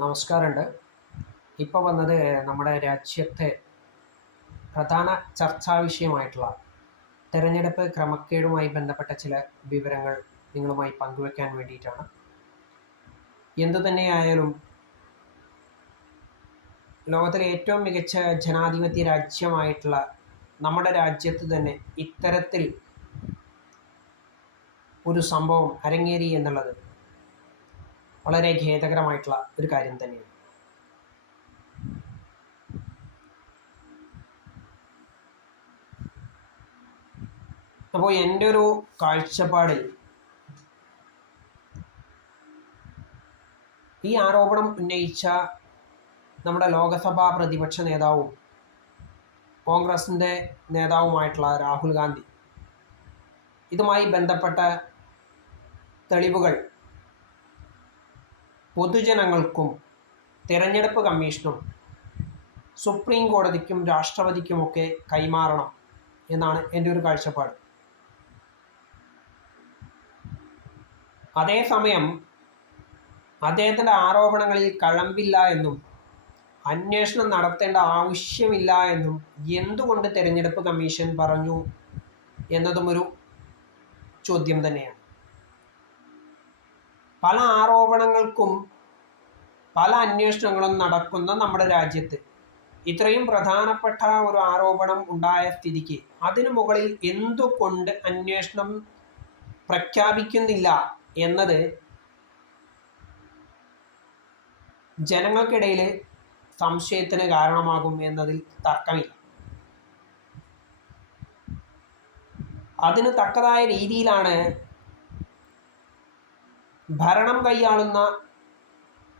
നമസ്കാരമുണ്ട്. ഇപ്പോൾ വന്നത് നമ്മുടെ രാജ്യത്തെ പ്രധാന ചർച്ചാ വിഷയമായിട്ടുള്ള തെരഞ്ഞെടുപ്പ് ക്രമക്കേടുമായി ബന്ധപ്പെട്ട ചില വിവരങ്ങൾ നിങ്ങളുമായി പങ്കുവെക്കാൻ വേണ്ടിയിട്ടാണ്. എന്തു തന്നെയായാലും ലോകത്തിലെ ഏറ്റവും മികച്ച ജനാധിപത്യ രാജ്യമായിട്ടുള്ള നമ്മുടെ രാജ്യത്ത് തന്നെ ഇത്തരത്തിൽ ഒരു സംഭവം അരങ്ങേറി എന്നുള്ളത് വളരെ ഖേദകരമായിട്ടുള്ള ഒരു കാര്യം തന്നെയാണ്. അപ്പോൾ എന്റെ ഒരു കാഴ്ചപ്പാടിൽ ഈ ആരോപണം ഉന്നയിച്ച നമ്മുടെ ലോകസഭാ പ്രതിപക്ഷ നേതാവും കോൺഗ്രസിന്റെ നേതാവുമായിട്ടുള്ള രാഹുൽ ഗാന്ധി. ഇതുമായി ബന്ധപ്പെട്ട തെളിവുകൾ പൊതുജനങ്ങൾക്കും തിരഞ്ഞെടുപ്പ് കമ്മീഷനും സുപ്രീം കോടതിക്കും രാഷ്ട്രപതിക്കുമൊക്കെ കൈമാറണം എന്നാണ് എന്റെ ഒരു കാഴ്ചപ്പാട്. അതേസമയം അദ്ദേഹത്തിന്റെ ആരോപണങ്ങളിൽ കഴമ്പില്ല എന്നും അന്വേഷണം നടത്തേണ്ട ആവശ്യമില്ല എന്നും എന്തുകൊണ്ട് തിരഞ്ഞെടുപ്പ് കമ്മീഷൻ പറഞ്ഞു എന്നതും ഒരു ചോദ്യം തന്നെയാണ്. പല ആരോപണങ്ങൾക്കും പല അന്വേഷണങ്ങളും നടക്കുന്ന നമ്മുടെ രാജ്യത്ത് ഇത്രയും പ്രധാനപ്പെട്ട ഒരു ആരോപണം ഉണ്ടായ സ്ഥിതിക്ക് അതിനു മുകളിൽ എന്തുകൊണ്ട് അന്വേഷണം പ്രഖ്യാപിക്കുന്നില്ല എന്നത് ജനങ്ങൾക്കിടയിൽ സംശയത്തിന് കാരണമാകും എന്നതിൽ തർക്കമില്ല. അതിന് തക്കതായ രീതിയിലാണ് ഭരണം കൈയാളുന്ന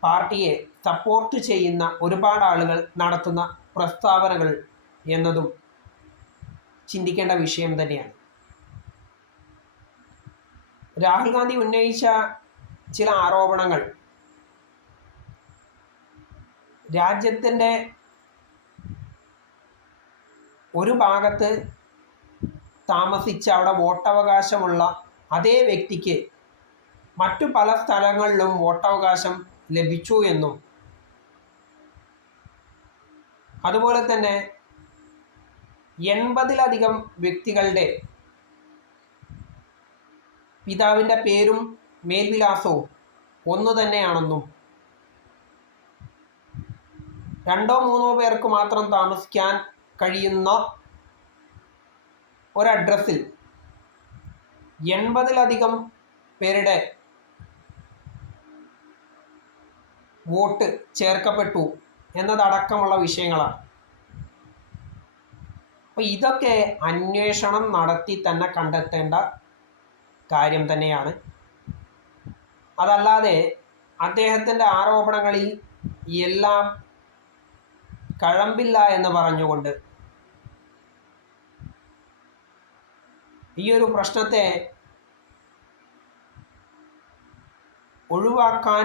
പാർട്ടിയെ സപ്പോർട്ട് ചെയ്യുന്ന ഒരുപാട് ആളുകൾ നടത്തുന്ന പ്രസ്താവനകൾ എന്നതും ചിന്തിക്കേണ്ട വിഷയം തന്നെയാണ്. രാഹുൽ ഗാന്ധി ഉന്നയിച്ച ചില ആരോപണങ്ങൾ രാജ്യത്തിന്റെ ഒരു ഭാഗത്ത് താമസിച്ച് അവിടെ വോട്ടവകാശമുള്ള അതേ വ്യക്തിക്ക് മറ്റു പല സ്ഥലങ്ങളിലും വോട്ടവകാശം ലഭിച്ചു എന്നും. അതുപോലെ തന്നെ എൺപതിലധികം വ്യക്തികളുടെ പിതാവിന്റെ പേരും മേൽവിലാസവും ഒന്നു തന്നെയാണെന്നും. രണ്ടോ മൂന്നോ പേർക്ക് മാത്രം താമസിക്കാൻ കഴിയുന്ന ഒരഡ്രസ്സിൽ എൺപതിലധികം പേരുടെ വോട്ട് ചേർക്കപ്പെട്ടു എന്നതടക്കമുള്ള വിഷയങ്ങളാണ്. അപ്പോൾ ഇതൊക്കെ അന്വേഷണം നടത്തി തന്നെ കണ്ടെത്തേണ്ട കാര്യം തന്നെയാണ്. അതല്ലാതെ അദ്ദേഹത്തിന്റെ ആരോപണങ്ങളിൽ എല്ലാം കഴമ്പില്ല എന്ന് പറഞ്ഞുകൊണ്ട് ഈ ഒരു പ്രശ്നത്തെ ഒഴിവാക്കാൻ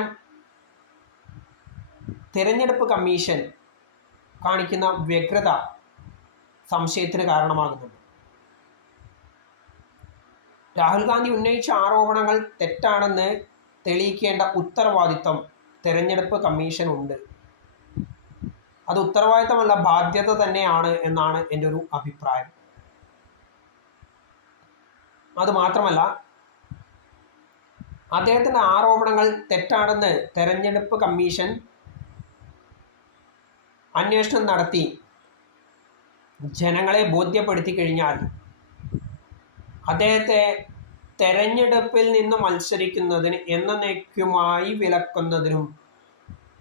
തിരഞ്ഞെടുപ്പ് കമ്മീഷൻ കാണിക്കുന്ന വ്യഗ്രത സംശയത്തിന് കാരണമാകുന്നുണ്ട്. രാഹുൽ ഗാന്ധി ഉന്നയിച്ച ആരോപണങ്ങൾ തെറ്റാണെന്ന് തെളിയിക്കേണ്ട ഉത്തരവാദിത്തം തിരഞ്ഞെടുപ്പ് കമ്മീഷൻ ഉണ്ട് അത് ഉത്തരവാദിത്തമല്ല ബാധ്യത തന്നെയാണ് എന്നാണ് എന്റെ ഒരു അഭിപ്രായം. അത് മാത്രമല്ല അദ്ദേഹത്തിന്റെ ആരോപണങ്ങൾ തെറ്റാണെന്ന് തെരഞ്ഞെടുപ്പ് കമ്മീഷൻ അന്വേഷണം നടത്തി. ജനങ്ങളെ ബോധ്യപ്പെടുത്തി കഴിഞ്ഞാൽ അദ്ദേഹത്തെ തെരഞ്ഞെടുപ്പിൽ നിന്ന് മത്സരിക്കുന്നതിന് എന്നേക്കുമായി വിലക്കുന്നതിനും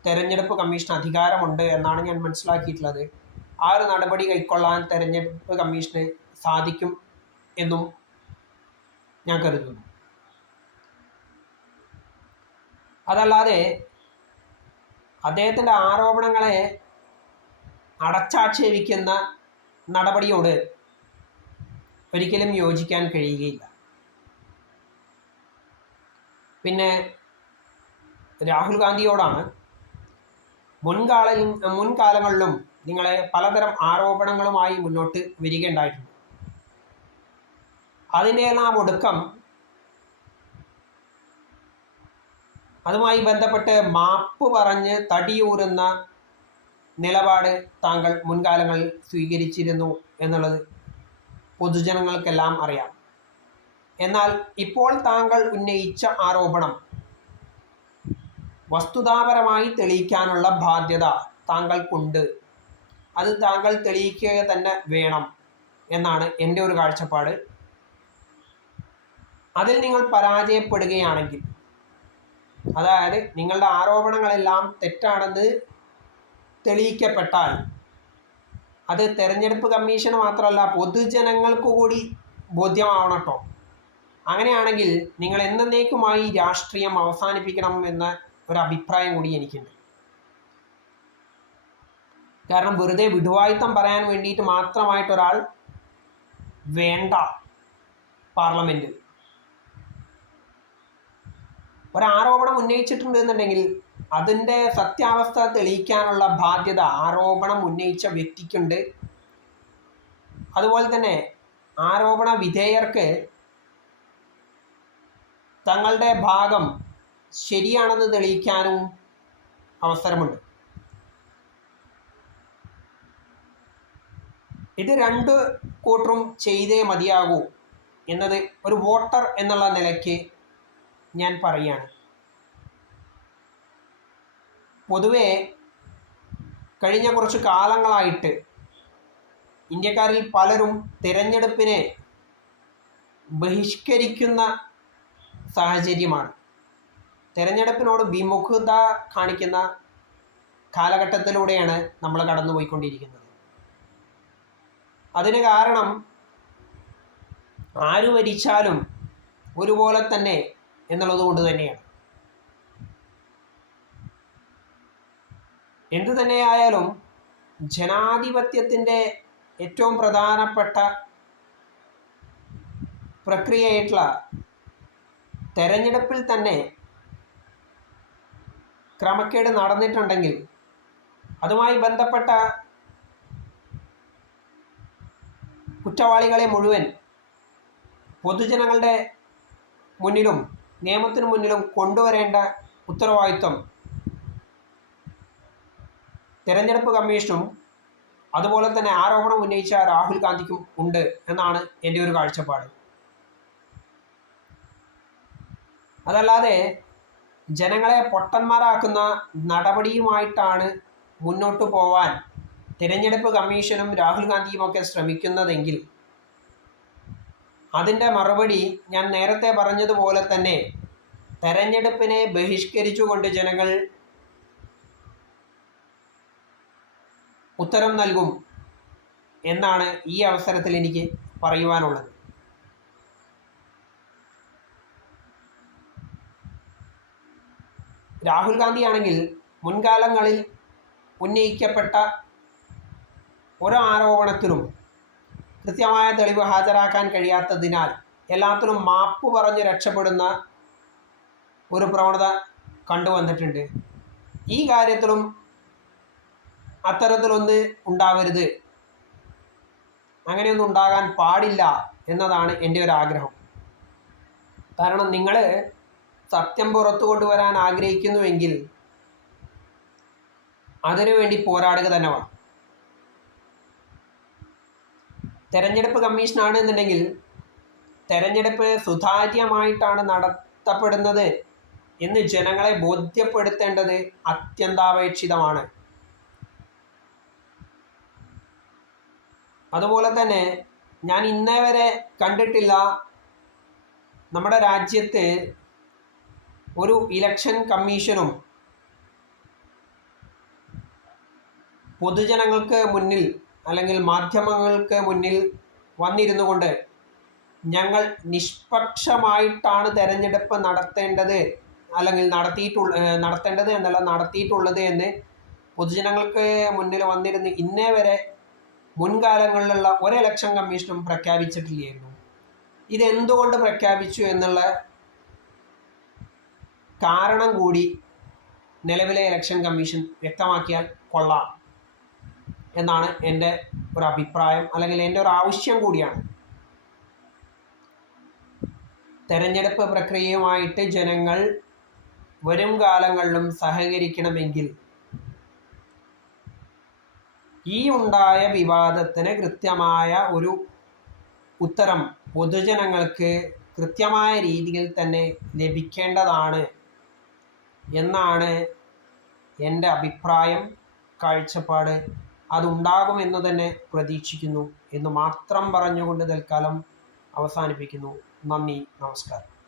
തെരഞ്ഞെടുപ്പ് കമ്മീഷൻ അധികാരമുണ്ട് എന്നാണ് ഞാൻ മനസ്സിലാക്കിയിട്ടുള്ളത്. ആ ഒരു നടപടി കൈക്കൊള്ളാൻ തെരഞ്ഞെടുപ്പ് കമ്മീഷന് സാധിക്കും എന്നും ഞാൻ കരുതുന്നു. അതല്ലാതെ അദ്ദേഹത്തിന്റെ ആരോപണങ്ങളെ അടച്ചാക്ഷേപിക്കുന്ന നടപടിയോട് ഒരിക്കലും യോജിക്കാൻ കഴിയുകയില്ല. പിന്നെ രാഹുൽ ഗാന്ധിയോടാണ് മുൻകാല മുൻകാലങ്ങളിലും നിങ്ങളെ പലതരം ആരോപണങ്ങളുമായി മുന്നോട്ട് വരികയുണ്ടായിട്ടുണ്ട്. അതിന്റെ നാം ഒടുക്കം അതുമായി ബന്ധപ്പെട്ട് മാപ്പ് പറഞ്ഞ് തടിയൂരുന്ന നിലപാട് താങ്കൾ മുൻകാലങ്ങളിൽ സ്വീകരിച്ചിരുന്നു എന്നുള്ളത് പൊതുജനങ്ങൾക്കെല്ലാം അറിയാം. എന്നാൽ ഇപ്പോൾ താങ്കൾ ഉന്നയിച്ച ആരോപണം വസ്തുതാപരമായി തെളിയിക്കാനുള്ള ബാധ്യത താങ്കൾക്കുണ്ട്. അത് താങ്കൾ തെളിയിക്കുക തന്നെ വേണം എന്നാണ് എന്റെ ഒരു കാഴ്ചപ്പാട്. അതിൽ നിങ്ങൾ പരാജയപ്പെടുകയാണെങ്കിൽ അതായത് നിങ്ങളുടെ ആരോപണങ്ങളെല്ലാം തെറ്റാണെന്ന് തെളിയിക്കപ്പെട്ടാൽ അത് തെരഞ്ഞെടുപ്പ് കമ്മീഷൻ മാത്രമല്ല പൊതുജനങ്ങൾക്ക് കൂടി ബോധ്യമാവണം കേട്ടോ. അങ്ങനെയാണെങ്കിൽ നിങ്ങൾ എന്നേക്കുമായി രാഷ്ട്രീയം അവസാനിപ്പിക്കണം എന്ന ഒരു അഭിപ്രായം കൂടി എനിക്കുണ്ട്. കാരണം വെറുതെ വിടുവായുത്തം പറയാൻ വേണ്ടിയിട്ട് മാത്രമായിട്ടൊരാൾ വേണ്ട പാർലമെന്റ് ഒരാരോപണം ഉന്നയിച്ചിട്ടുണ്ട് എന്നുണ്ടെങ്കിൽ അതിന്റെ സത്യാവസ്ഥ തെളിയിക്കാനുള്ള ബാധ്യത ആരോപണം ഉന്നയിച്ച വ്യക്തിക്കുണ്ട്. അതുപോലെ തന്നെ ആരോപണ വിധേയർക്ക് തങ്ങളുടെ ഭാഗം ശരിയാണെന്ന് തെളിയിക്കാനും അവസരമുണ്ട്. ഇത് രണ്ട് കൂട്ടറും ചെയ്തേ മതിയാകൂ എന്നത് ഒരു വോട്ടർ എന്നുള്ള നിലയ്ക്ക് ഞാൻ പറയുകയാണ്. പൊതുവേ കഴിഞ്ഞ കുറച്ച് കാലങ്ങളായിട്ട് ഇന്ത്യക്കാരിൽ പലരും തിരഞ്ഞെടുപ്പിനെ ബഹിഷ്കരിക്കുന്ന സാഹചര്യമാണ്. തിരഞ്ഞെടുപ്പിനോട് വിമുഖത കാണിക്കുന്ന കാലഘട്ടത്തിലൂടെയാണ് നമ്മൾ കടന്നുപോയിക്കൊണ്ടിരിക്കുന്നത്. അതിന് കാരണം ആര് ഭരിച്ചാലും ഒരുപോലെ തന്നെ എന്നുള്ളത് കൊണ്ട് തന്നെയാണ്. എന്തു തന്നെയായാലും ജനാധിപത്യത്തിന്റെ ഏറ്റവും പ്രധാനപ്പെട്ട പ്രക്രിയയായിട്ടുള്ള തെരഞ്ഞെടുപ്പിൽ തന്നെ ക്രമക്കേട് നടന്നിട്ടുണ്ടെങ്കിൽ അതുമായി ബന്ധപ്പെട്ട കുറ്റവാളികളെ മുഴുവൻ പൊതുജനങ്ങളുടെ മുന്നിലും നിയമത്തിന് മുന്നിലും കൊണ്ടുവരേണ്ട ഉത്തരവാദിത്വം തിരഞ്ഞെടുപ്പ് കമ്മീഷനും അതുപോലെ തന്നെ ആരോപണം ഉന്നയിച്ച രാഹുൽ ഗാന്ധിക്കും ഉണ്ട് എന്നാണ് എന്റെ ഒരു കാഴ്ചപ്പാട്. അതല്ലാതെ ജനങ്ങളെ പൊട്ടന്മാരാക്കുന്ന നടപടിയുമായിട്ടാണ് മുന്നോട്ട് പോവാൻ തിരഞ്ഞെടുപ്പ് കമ്മീഷനും രാഹുൽ ഗാന്ധിയും ഒക്കെ ശ്രമിക്കുന്നതെങ്കിൽ അതിന്റെ മറുപടി ഞാൻ നേരത്തെ പറഞ്ഞതുപോലെ തന്നെ തെരഞ്ഞെടുപ്പിനെ ബഹിഷ്കരിച്ചുകൊണ്ട് ജനങ്ങൾ ഉത്തരം നൽകും എന്നാണ് ഈ അവസരത്തിൽ എനിക്ക് പറയുവാനുള്ളത്. രാഹുൽ ഗാന്ധി ആണെങ്കിൽ മുൻകാലങ്ങളിൽ ഉന്നയിക്കപ്പെട്ട ഓരോ ആരോപണത്തിലും കൃത്യമായ തെളിവ് ഹാജരാക്കാൻ കഴിയാത്തതിനാൽ എല്ലാത്തിനും മാപ്പ് പറഞ്ഞ് രക്ഷപ്പെടുന്ന ഒരു പ്രവണത കണ്ടുവന്നിട്ടുണ്ട്. ഈ കാര്യത്തിലും അത്തരത്തിലൊന്ന് ഉണ്ടാവരുത്. അങ്ങനെയൊന്നും ഉണ്ടാകാൻ പാടില്ല എന്നതാണ് എന്റെ ഒരു ആഗ്രഹം. കാരണം നിങ്ങൾ സത്യം പുറത്തു കൊണ്ടുവരാൻ ആഗ്രഹിക്കുന്നുവെങ്കിൽ അതിനുവേണ്ടി പോരാടുക തന്നെ വേണം. തെരഞ്ഞെടുപ്പ് കമ്മീഷനാണ് എന്നുണ്ടെങ്കിൽ തെരഞ്ഞെടുപ്പ് സുതാര്യമായിട്ടാണ് നടത്തപ്പെടുന്നത് എന്ന് ജനങ്ങളെ ബോധ്യപ്പെടുത്തേണ്ടത് അത്യന്താപേക്ഷിതമാണ്. അതുപോലെ തന്നെ ഞാൻ ഇന്നേ വരെ കണ്ടിട്ടില്ല നമ്മുടെ രാജ്യത്ത് ഒരു ഇലക്ഷൻ കമ്മീഷനും പൊതുജനങ്ങൾക്ക് മുന്നിൽ അല്ലെങ്കിൽ മാധ്യമങ്ങൾക്ക് മുന്നിൽ വന്നിരുന്നു കൊണ്ട് ഞങ്ങൾ നിഷ്പക്ഷമായിട്ടാണ് തെരഞ്ഞെടുപ്പ് നടത്തേണ്ടത് അല്ലെങ്കിൽ നടത്തിയിട്ടുള്ള നടത്തേണ്ടത് എന്നല്ല നടത്തിയിട്ടുള്ളത് എന്ന് പൊതുജനങ്ങൾക്ക് മുന്നിൽ വന്നിരുന്ന് ഇന്നേ വരെ മുൻകാലങ്ങളിലുള്ള ഒരു ഇലക്ഷൻ കമ്മീഷനും പ്രഖ്യാപിച്ചിട്ടില്ലായിരുന്നു. ഇതെന്തുകൊണ്ട് പ്രഖ്യാപിച്ചു എന്നുള്ള കാരണം കൂടി നിലവിലെ ഇലക്ഷൻ കമ്മീഷൻ വ്യക്തമാക്കിയാൽ കൊള്ളാം എന്നാണ് എന്റെ ഒരു അഭിപ്രായം അല്ലെങ്കിൽ എന്റെ ഒരു ആവശ്യം കൂടിയാണ്. തെരഞ്ഞെടുപ്പ് പ്രക്രിയയുമായിട്ട് ജനങ്ങൾ വരും കാലങ്ങളിലും സഹകരിക്കണമെങ്കിൽ ഈ ഉണ്ടായ വിവാദത്തിന് കൃത്യമായ ഒരു ഉത്തരം പൊതുജനങ്ങൾക്ക് കൃത്യമായ രീതിയിൽ തന്നെ ലഭിക്കേണ്ടതാണ് എന്നാണ് എന്റെ അഭിപ്രായം കാഴ്ചപ്പാട്. അതുണ്ടാകുമെന്ന് തന്നെ പ്രതീക്ഷിക്കുന്നു എന്ന് മാത്രം പറഞ്ഞുകൊണ്ട് തൽക്കാലം അവസാനിപ്പിക്കുന്നു. നന്ദി നമസ്കാരം.